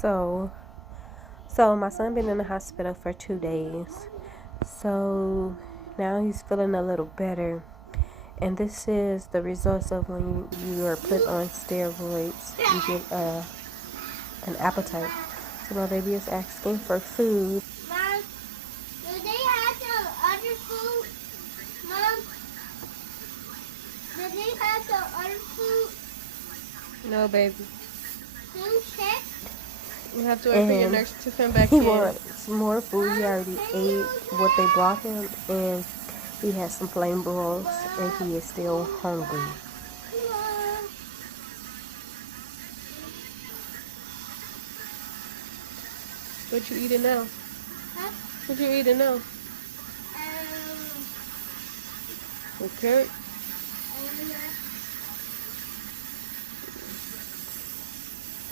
So, so my son been in the hospital for 2 days. So now he's feeling a little better. And this is the results of when you are put on steroids. You get an appetite. So my baby is asking for food. Mom, do they have some other food? Mom, do they have some other food? No, baby. Can you check? You have to wait for your And nurse to come back he in. Mom, wants more food. He already can ate you what they check? brought him, and he has some flame rolls, and Mom, he is still hungry. Mom. What you eating now? Huh? What you eating now? Um, With carrot?